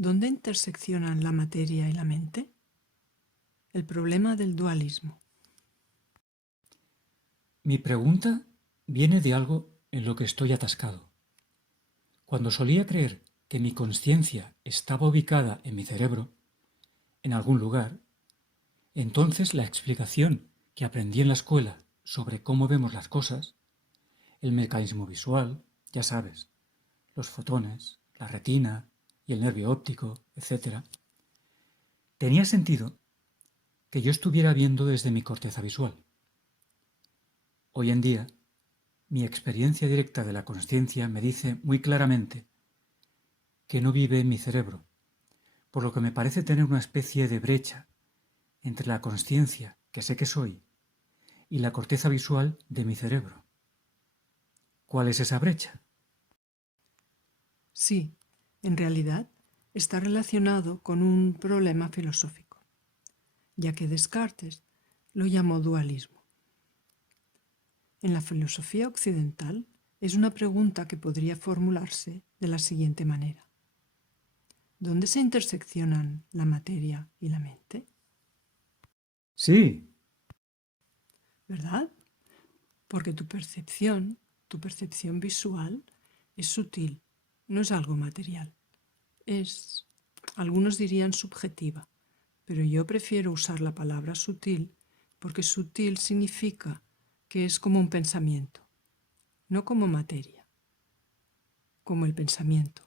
¿Dónde interseccionan la materia y la mente? El problema del dualismo. Mi pregunta viene de algo en lo que estoy atascado. Cuando solía creer que mi conciencia estaba ubicada en mi cerebro, en algún lugar, entonces la explicación que aprendí en la escuela sobre cómo vemos las cosas, el mecanismo visual, ya sabes, los fotones, la retina y el nervio óptico, etc., tenía sentido que yo estuviera viendo desde mi corteza visual. Hoy en día, mi experiencia directa de la consciencia me dice muy claramente que no vive en mi cerebro, por lo que me parece tener una especie de brecha entre la consciencia que sé que soy y la corteza visual de mi cerebro. ¿Cuál es esa brecha? Sí, en realidad está relacionado con un problema filosófico, ya que Descartes lo llamó dualismo. En la filosofía occidental es una pregunta que podría formularse de la siguiente manera. ¿Dónde se interseccionan la materia y la mente? Sí. ¿Verdad? Porque tu percepción visual, es sutil, no es algo material. Es, algunos dirían subjetiva, pero yo prefiero usar la palabra sutil porque sutil significa que es como un pensamiento, no como materia, como el pensamiento.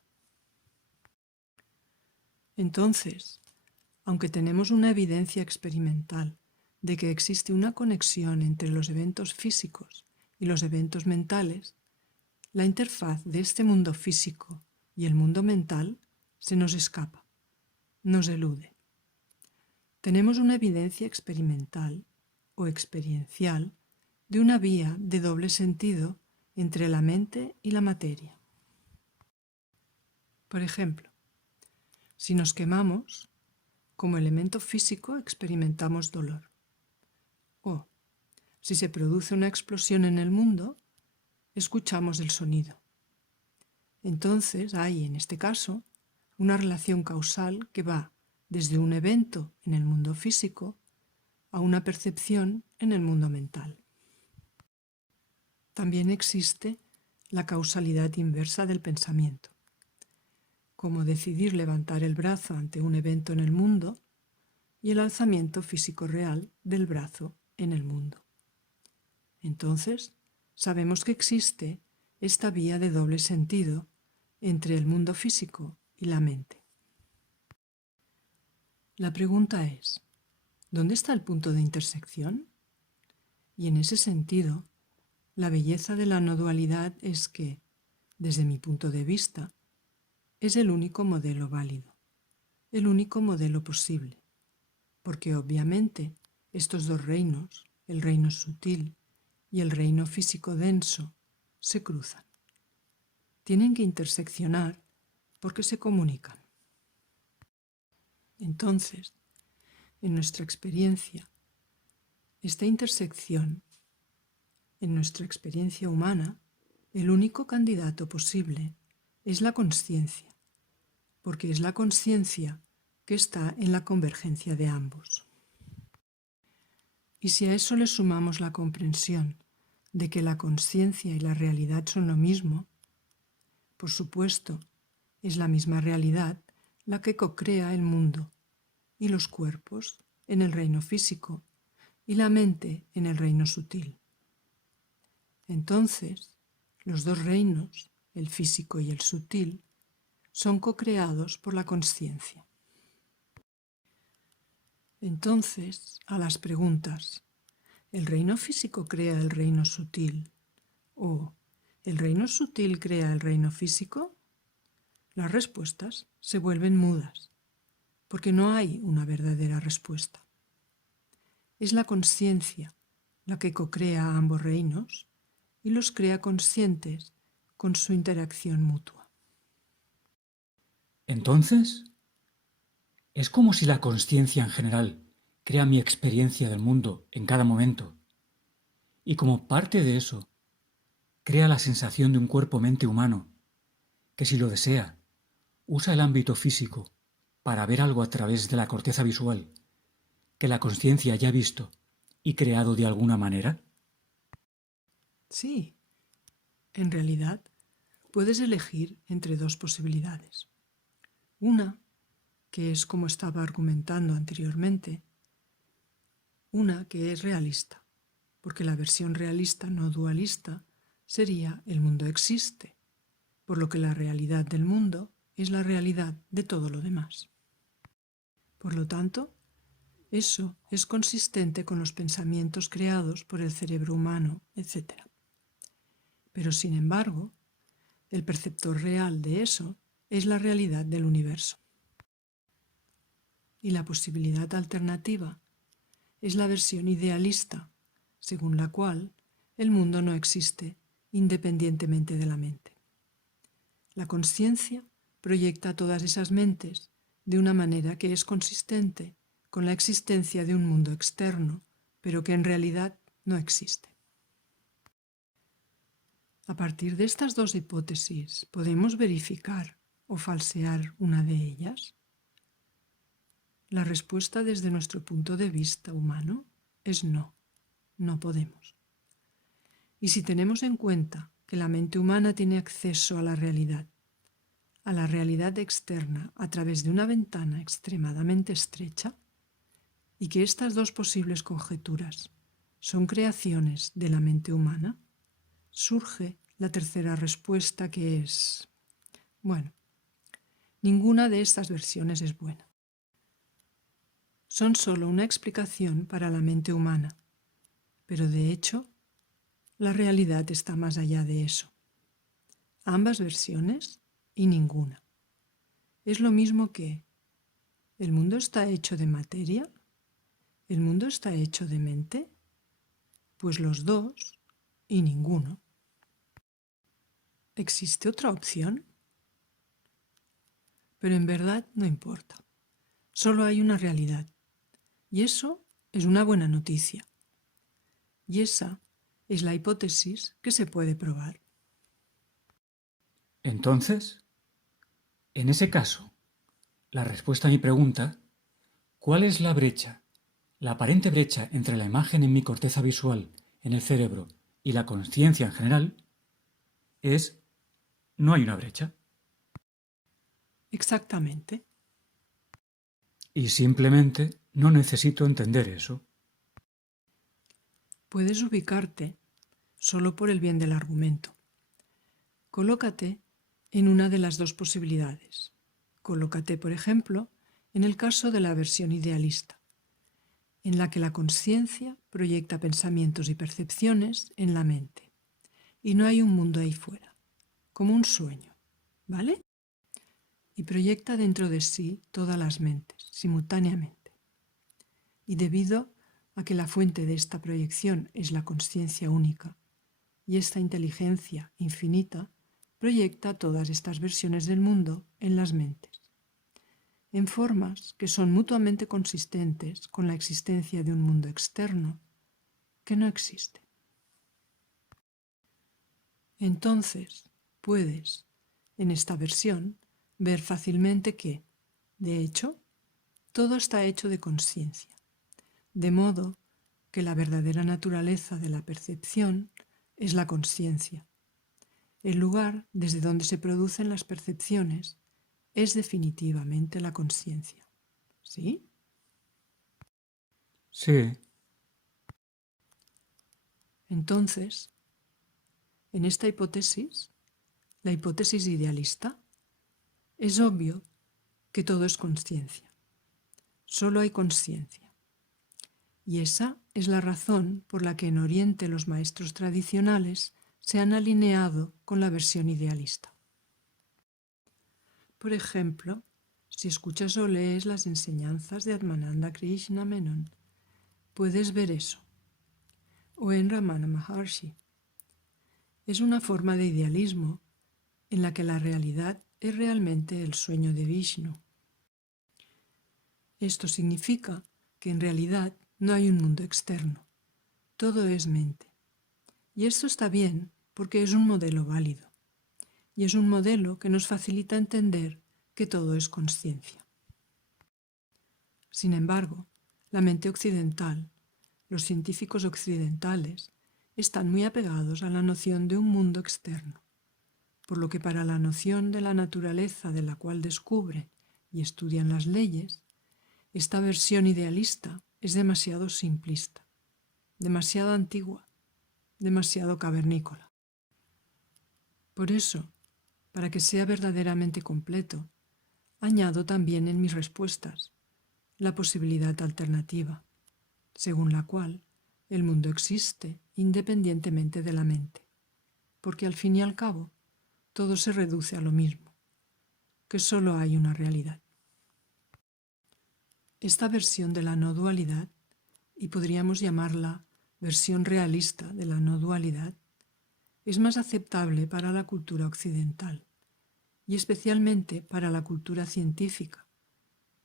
Entonces, aunque tenemos una evidencia experimental de que existe una conexión entre los eventos físicos y los eventos mentales, la interfaz de este mundo físico y el mundo mental se nos escapa, nos elude. Tenemos una evidencia experimental o experiencial de una vía de doble sentido entre la mente y la materia. Por ejemplo, si nos quemamos, como elemento físico experimentamos dolor. O, si se produce una explosión en el mundo, escuchamos el sonido. Entonces hay, en este caso, una relación causal que va desde un evento en el mundo físico a una percepción en el mundo mental. También existe la causalidad inversa del pensamiento, como decidir levantar el brazo ante un evento en el mundo y el alzamiento físico real del brazo en el mundo. Entonces, sabemos que existe esta vía de doble sentido entre el mundo físico y la mente. La pregunta es, ¿dónde está el punto de intersección? Y en ese sentido, la belleza de la no dualidad es que, desde mi punto de vista, es el único modelo válido, el único modelo posible, porque obviamente estos dos reinos, el reino sutil y el reino físico denso, se cruzan. Tienen que interseccionar porque se comunican. Entonces, en nuestra experiencia, esta intersección, en nuestra experiencia humana, el único candidato posible es la consciencia, porque es la consciencia que está en la convergencia de ambos. Y si a eso le sumamos la comprensión de que la consciencia y la realidad son lo mismo, por supuesto, es la misma realidad la que cocrea el mundo y los cuerpos en el reino físico y la mente en el reino sutil. Entonces, los dos reinos, el físico y el sutil, son co-creados por la consciencia. Entonces, a las preguntas, ¿el reino físico crea el reino sutil? ¿O el reino sutil crea el reino físico? Las respuestas se vuelven mudas, porque no hay una verdadera respuesta. Es la consciencia la que co-crea ambos reinos y los crea conscientes con su interacción mutua. Entonces, es como si la consciencia en general crea mi experiencia del mundo en cada momento, y como parte de eso, crea la sensación de un cuerpo-mente humano, que si lo desea, usa el ámbito físico para ver algo a través de la corteza visual que la consciencia ya ha visto y creado de alguna manera? Sí, en realidad puedes elegir entre dos posibilidades. Una, que es como estaba argumentando anteriormente, una que es realista, porque la versión realista no dualista sería el mundo existe, por lo que la realidad del mundo es la realidad de todo lo demás. Por lo tanto, eso es consistente con los pensamientos creados por el cerebro humano, etc. Pero sin embargo, el perceptor real de eso es la realidad del universo. Y la posibilidad alternativa es la versión idealista, según la cual el mundo no existe independientemente de la mente. La consciencia proyecta todas esas mentes de una manera que es consistente con la existencia de un mundo externo, pero que en realidad no existe. A partir de estas dos hipótesis, ¿podemos verificar o falsear una de ellas? La respuesta desde nuestro punto de vista humano es no, no podemos. Y si tenemos en cuenta que la mente humana tiene acceso a la realidad externa a través de una ventana extremadamente estrecha, y que estas dos posibles conjeturas son creaciones de la mente humana, surge la tercera respuesta, que es, bueno, ninguna de estas versiones es buena. Son solo una explicación para la mente humana, pero de hecho, la realidad está más allá de eso. Ambas versiones y ninguna. Es lo mismo que ¿el mundo está hecho de materia? ¿El mundo está hecho de mente? Pues los dos y ninguno. ¿Existe otra opción? Pero en verdad no importa. Solo hay una realidad. Y eso es una buena noticia. Y esa es la hipótesis que se puede probar. Entonces, en ese caso, la respuesta a mi pregunta, ¿cuál es la brecha, la aparente brecha entre la imagen en mi corteza visual, en el cerebro, y la consciencia en general? Es, no hay una brecha. Exactamente. Y simplemente no necesito entender eso. Puedes ubicarte solo por el bien del argumento. Colócate en una de las dos posibilidades. Colócate, por ejemplo, en el caso de la versión idealista, en la que la consciencia proyecta pensamientos y percepciones en la mente, y no hay un mundo ahí fuera, como un sueño, ¿vale? Y proyecta dentro de sí todas las mentes, simultáneamente. Y debido a que la fuente de esta proyección es la consciencia única, y esta inteligencia infinita proyecta todas estas versiones del mundo en las mentes, en formas que son mutuamente consistentes con la existencia de un mundo externo que no existe. Entonces, puedes, en esta versión, ver fácilmente que, de hecho, todo está hecho de consciencia, de modo que la verdadera naturaleza de la percepción es la consciencia. El lugar desde donde se producen las percepciones es definitivamente la consciencia. ¿Sí? Sí. Entonces, en esta hipótesis, la hipótesis idealista, es obvio que todo es consciencia. Solo hay consciencia. Y esa es la razón por la que en Oriente los maestros tradicionales se han alineado con la versión idealista. Por ejemplo, si escuchas o lees las enseñanzas de Atmananda Krishna Menon, puedes ver eso. O en Ramana Maharshi. Es una forma de idealismo en la que la realidad es realmente el sueño de Vishnu. Esto significa que en realidad no hay un mundo externo. Todo es mente. Y esto está bien porque es un modelo válido. Y es un modelo que nos facilita entender que todo es consciencia. Sin embargo, la mente occidental, los científicos occidentales, están muy apegados a la noción de un mundo externo, por lo que para la noción de la naturaleza de la cual descubren y estudian las leyes, esta versión idealista es demasiado simplista, demasiado antigua, demasiado cavernícola. Por eso, para que sea verdaderamente completo, añado también en mis respuestas la posibilidad alternativa, según la cual el mundo existe independientemente de la mente, porque al fin y al cabo todo se reduce a lo mismo, que solo hay una realidad. Esta versión de la no dualidad, y podríamos llamarla versión realista de la no dualidad, es más aceptable para la cultura occidental, y especialmente para la cultura científica,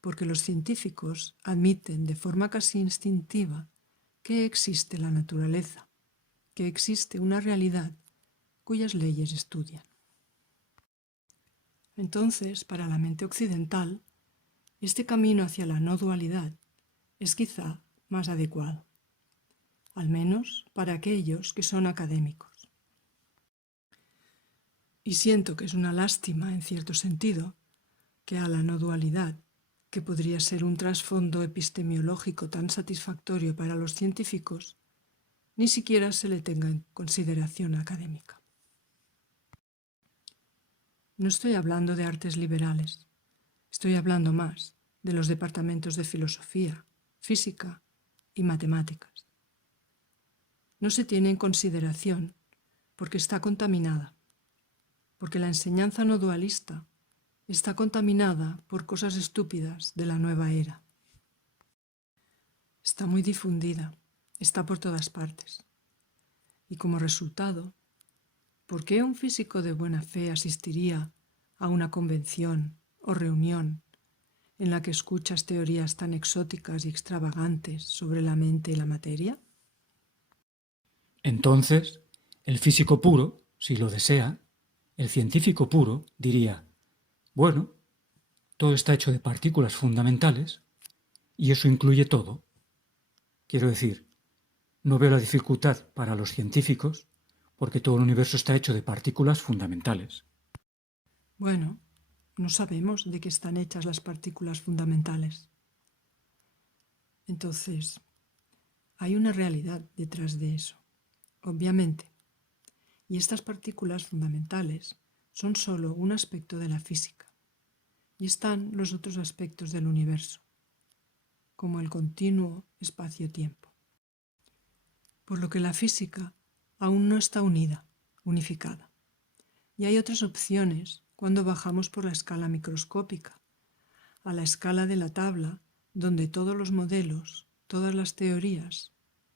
porque los científicos admiten de forma casi instintiva que existe la naturaleza, que existe una realidad cuyas leyes estudian. Entonces, para la mente occidental, este camino hacia la no dualidad es quizá más adecuado, al menos para aquellos que son académicos. Y siento que es una lástima, en cierto sentido, que a la no dualidad, que podría ser un trasfondo epistemológico tan satisfactorio para los científicos, ni siquiera se le tenga en consideración académica. No estoy hablando de artes liberales, estoy hablando más de los departamentos de filosofía, física y matemáticas. No se tiene en consideración porque está contaminada, porque la enseñanza no dualista está contaminada por cosas estúpidas de la nueva era. Está muy difundida, está por todas partes. Y como resultado, ¿por qué un físico de buena fe asistiría a una convención o reunión en la que escuchas teorías tan exóticas y extravagantes sobre la mente y la materia? Entonces, el físico puro, si lo desea, el científico puro diría, bueno, todo está hecho de partículas fundamentales y eso incluye todo. Quiero decir, no veo la dificultad para los científicos porque todo el universo está hecho de partículas fundamentales. Bueno, no sabemos de qué están hechas las partículas fundamentales. Entonces, hay una realidad detrás de eso, obviamente. Y estas partículas fundamentales son solo un aspecto de la física. Y están los otros aspectos del universo, como el continuo espacio-tiempo. Por lo que la física aún no está unida, unificada. Y hay otras opciones cuando bajamos por la escala microscópica, a la escala de la tabla, donde todos los modelos, todas las teorías,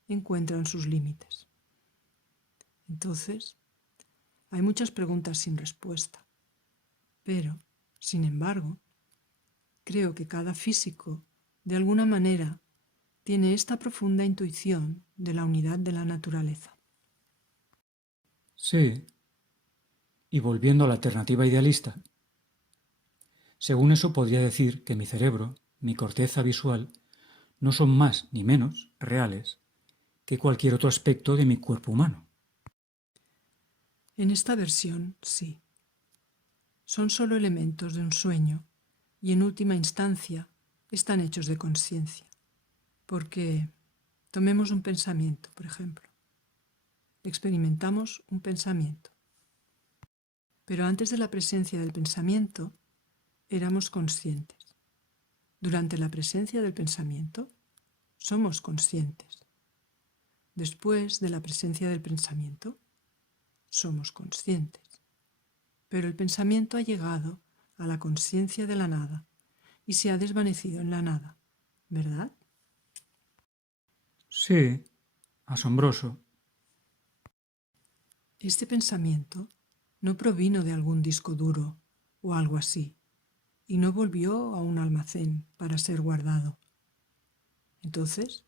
encuentran sus límites. Entonces, hay muchas preguntas sin respuesta. Pero, sin embargo, creo que cada físico, de alguna manera, tiene esta profunda intuición de la unidad de la naturaleza. Sí. Y volviendo a la alternativa idealista, según eso podría decir que mi cerebro, mi corteza visual, no son más ni menos reales que cualquier otro aspecto de mi cuerpo humano. En esta versión, sí. Son solo elementos de un sueño y en última instancia están hechos de conciencia. Porque tomemos un pensamiento, por ejemplo. Experimentamos un pensamiento. Pero antes de la presencia del pensamiento, éramos conscientes. Durante la presencia del pensamiento, somos conscientes. Después de la presencia del pensamiento, somos conscientes. Pero el pensamiento ha llegado a la conciencia de la nada y se ha desvanecido en la nada, ¿verdad? Sí, asombroso. Este pensamiento no provino de algún disco duro o algo así, y no volvió a un almacén para ser guardado. Entonces,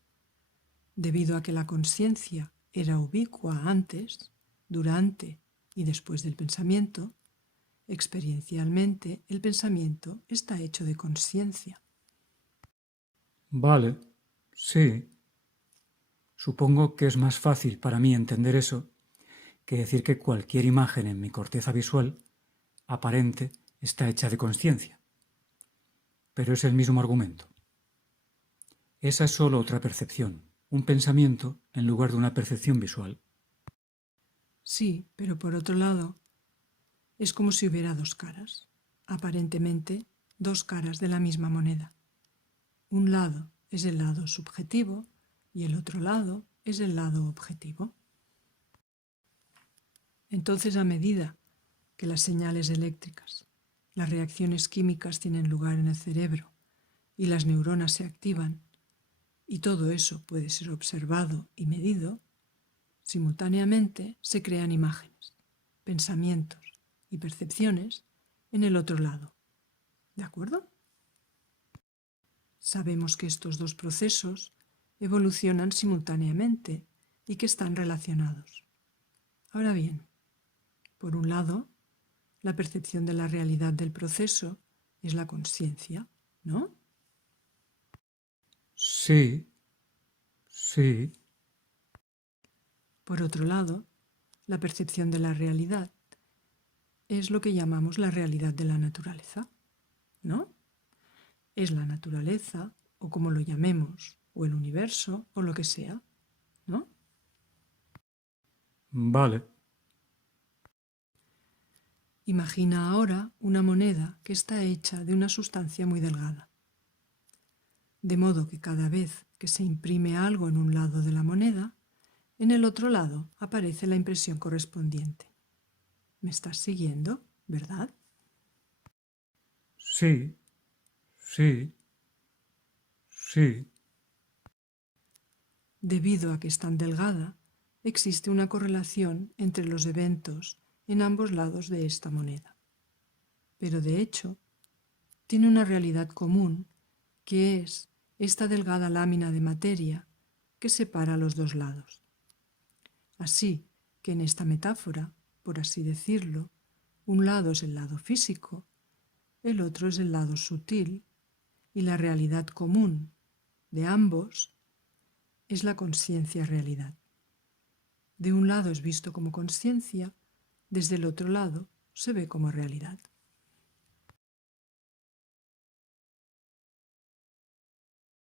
debido a que la conciencia era ubicua antes, durante y después del pensamiento, experiencialmente el pensamiento está hecho de conciencia. Vale, sí. Supongo que es más fácil para mí entender eso que decir que cualquier imagen en mi corteza visual aparente está hecha de consciencia. Pero es el mismo argumento. Esa es solo otra percepción, un pensamiento en lugar de una percepción visual. Sí, pero por otro lado, es como si hubiera dos caras, aparentemente dos caras de la misma moneda. Un lado es el lado subjetivo y el otro lado es el lado objetivo. Entonces, a medida que las señales eléctricas, las reacciones químicas tienen lugar en el cerebro y las neuronas se activan, y todo eso puede ser observado y medido, simultáneamente se crean imágenes, pensamientos y percepciones en el otro lado. ¿De acuerdo? Sabemos que estos dos procesos evolucionan simultáneamente y que están relacionados. Ahora bien, por un lado, la percepción de la realidad del proceso es la consciencia, ¿no? Sí, sí, Por otro lado, la percepción de la realidad es lo que llamamos la realidad de la naturaleza, ¿no? Es la naturaleza, o como lo llamemos, o el universo, o lo que sea, ¿no? vale, Imagina ahora una moneda que está hecha de una sustancia muy delgada, de modo que cada vez que se imprime algo en un lado de la moneda, en el otro lado aparece la impresión correspondiente. ¿Me estás siguiendo, verdad? sí, sí, sí, Debido a que es tan delgada, existe una correlación entre los eventos en ambos lados de esta moneda. Pero de hecho, tiene una realidad común, que es esta delgada lámina de materia que separa los dos lados. Así que en esta metáfora, por así decirlo, un lado es el lado físico, el otro es el lado sutil, y la realidad común de ambos es la consciencia-realidad. De un lado es visto como consciencia, desde el otro lado se ve como realidad.